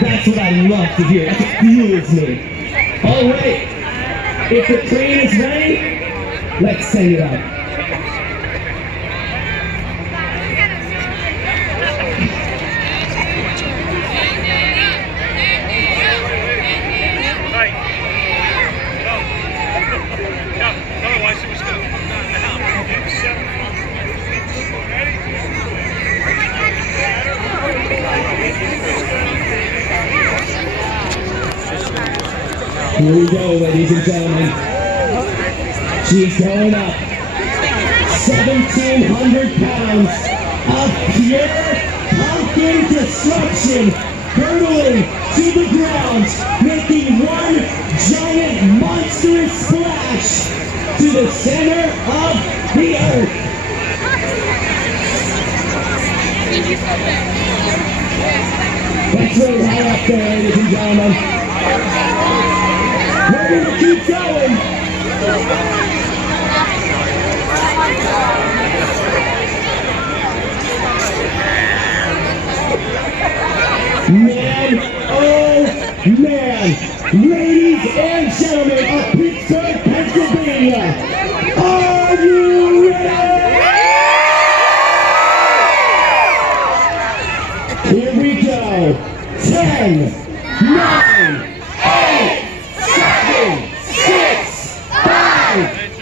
That's what I love to hear. That fuels me. All right. If the train is ready, let's send it up. Here we go, ladies and gentlemen. She's going up. 1,700 pounds of pure pumpkin destruction, hurtling to the ground, making one giant monstrous splash to the center of the earth. That's really high up there, ladies and gentlemen. We're going to keep going. Man, oh man. Ladies and gentlemen of Pittsburgh, Pennsylvania, are you ready? Here we go. 10, 9, 8, 7, 6, 5,